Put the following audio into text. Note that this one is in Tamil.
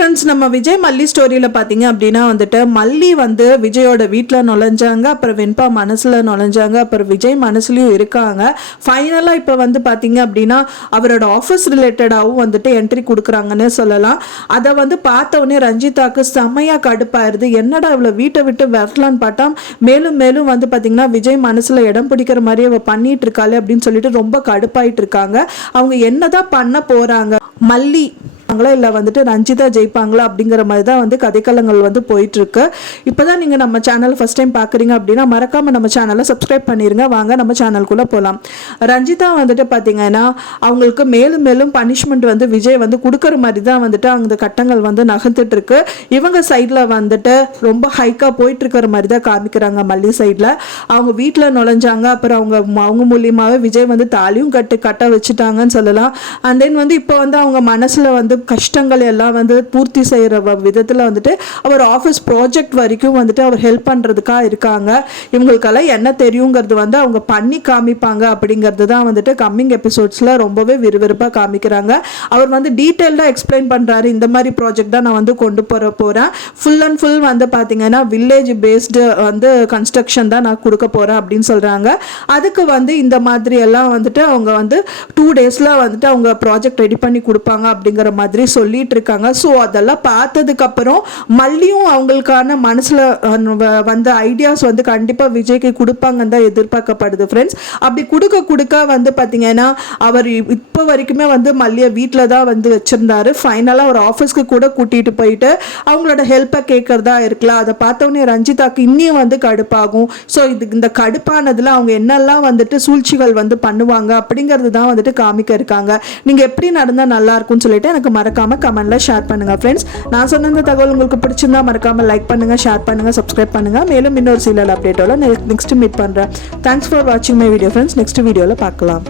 ஃப்ரெண்ட்ஸ், நம்ம விஜய் மல்லி ஸ்டோரியில் பார்த்தீங்க அப்படின்னா வந்துட்டு மல்லி வந்து விஜயோட வீட்டில் நுழைஞ்சாங்க, அப்புறம் வெண்பா மனசில் நுழைஞ்சாங்க, அப்புறம் விஜய் மனசுலையும் இருக்காங்க. ஃபைனலாக இப்போ வந்து பார்த்தீங்க அப்படின்னா அவரோட ஆஃபீஸ் ரிலேட்டடாகவும் வந்துட்டு என்ட்ரி கொடுக்குறாங்கன்னு சொல்லலாம். அதை வந்து பார்த்தவொடனே ரஞ்சிதாக்கு செம்மையாக கடுப்பாயிருது. என்னடா இவ்வளோ வீட்டை விட்டு வரலான்னு பார்த்தா மேலும் மேலும் வந்து பார்த்தீங்கன்னா விஜய் மனசில் இடம் பிடிக்கிற மாதிரி அவள் பண்ணிட்டு இருக்காளே அப்படின்னு சொல்லிட்டு ரொம்ப கடுப்பாயிட்டு இருக்காங்க. அவங்க என்னதான் பண்ண போகிறாங்க, மல்லி இல்லை வந்துட்டு ரஞ்சிதா ஜெயிப்பாங்களா அப்படிங்கிற மாதிரி தான் வந்து கதைக்களங்கள் வந்து போயிட்டு இருக்கு. இப்போதான் நீங்கள் நம்ம சேனல் ஃபர்ஸ்ட் டைம் பார்க்குறீங்க அப்படின்னா மறக்காம நம்ம சேனலை சப்ஸ்கிரைப் பண்ணிருங்க. வாங்க நம்ம சேனலுக்குள்ளே போகலாம். ரஞ்சிதா வந்துட்டு பார்த்தீங்கன்னா அவங்களுக்கு மேலும் மேலும் பனிஷ்மெண்ட் வந்து விஜய் வந்து கொடுக்குற மாதிரி தான் வந்துட்டு அந்த கட்டங்கள் வந்து நகர்ந்துட்டு இருக்கு. இவங்க சைடில் வந்துட்டு ரொம்ப ஹைக்காக போயிட்டு இருக்கிற மாதிரி தான் காமிக்கிறாங்க. மல்லி சைடில் அவங்க வீட்டில் நுழைஞ்சாங்க, அப்புறம் அவங்க மூலியமாகவே விஜய் வந்து தாலியும் கட்ட வச்சுட்டாங்கன்னு சொல்லலாம். அண்ட் தென் வந்து இப்போ வந்து அவங்க மனசில் வந்து கஷ்டங்கள் எல்லாம் வந்து பூர்த்தி செய்கிற விதத்தில் வந்துட்டு அவர் ஆஃபீஸ் ப்ராஜெக்ட் வரைக்கும் வந்துட்டு அவர் ஹெல்ப் பண்ணுறதுக்காக இருக்காங்க. இவங்களுக்கெல்லாம் என்ன தெரியுங்கிறது வந்து அவங்க பண்ணி காமிப்பாங்க அப்படிங்கிறது தான் வந்துட்டு கம்மிங் எபிசோட்ஸில் ரொம்பவே விறுவிறுப்பாக காமிக்கிறாங்க. அவர் வந்து டீட்டெயில்டாக எக்ஸ்பிளைன் பண்ணுறாரு. இந்த மாதிரி ப்ராஜெக்ட் தான் நான் வந்து கொண்டு போகிறேன், ஃபுல் அண்ட் ஃபுல் வந்து பார்த்தீங்கன்னா வில்லேஜ் பேஸ்டு வந்து கன்ஸ்ட்ரக்ஷன் தான் நான் கொடுக்க போகிறேன் அப்படின்னு சொல்கிறாங்க. அதுக்கு வந்து இந்த மாதிரி எல்லாம் வந்துட்டு அவங்க வந்து 2 days வந்துட்டு அவங்க ப்ராஜெக்ட் ரெடி பண்ணி கொடுப்பாங்க அப்படிங்கிற மாதிரி சொல்லிட்டு இருக்காங்க. ஸோ அதெல்லாம் பார்த்ததுக்கப்புறம் மல்லியும் அவங்களுக்கான மனசில் வந்த ஐடியாஸ் வந்து கண்டிப்பாக விஜய்க்கு கொடுப்பாங்கன்னு தான் எதிர்பார்க்கப்படுது ஃப்ரெண்ட்ஸ். அப்படி கொடுக்க வந்து பார்த்தீங்கன்னா அவர் இப்போ வரைக்குமே வந்து மல்லியை வீட்டில் தான் வந்து வச்சுருந்தாரு. ஃபைனலாக ஒரு ஆஃபீஸ்க்கு கூட கூட்டிகிட்டு போயிட்டு அவங்களோட ஹெல்ப்பை கேட்குறதா இருக்கலாம். அதை பார்த்தோன்னே ரஞ்சிதாக்கு இன்னும் வந்து கடுப்பாகும். ஸோ இந்த கடுப்பானதில் அவங்க என்னெல்லாம் வந்துட்டு சூழ்ச்சிகள் வந்து பண்ணுவாங்க அப்படிங்கிறது தான் வந்துட்டு காமிக்க இருக்காங்க. நீங்கள் எப்படி நடந்தால் நல்லா இருக்கும்னு சொல்லிட்டு எனக்கு மறக்காம கமெண்ட்ல ஷேர் பண்ணுங்க ஃப்ரெண்ட்ஸ். நான் சொன்ன இந்த தகவல் உங்களுக்கு பிடிச்சிருந்தா மறக்காம லைக் பண்ணுங்க, ஷேர் பண்ணுங்க, சப்ஸ்கிரைப் பண்ணுங்க. மேலும் இன்னொரு சீரியல் அப்டேட்டோட நெக்ஸ்ட் மீட் பண்றேன். தேங்க்ஸ் ஃபார் வாட்சிங் மை வீடியோ ஃப்ரெண்ட்ஸ். நெக்ஸ்ட் வீடியோல பார்க்கலாம்.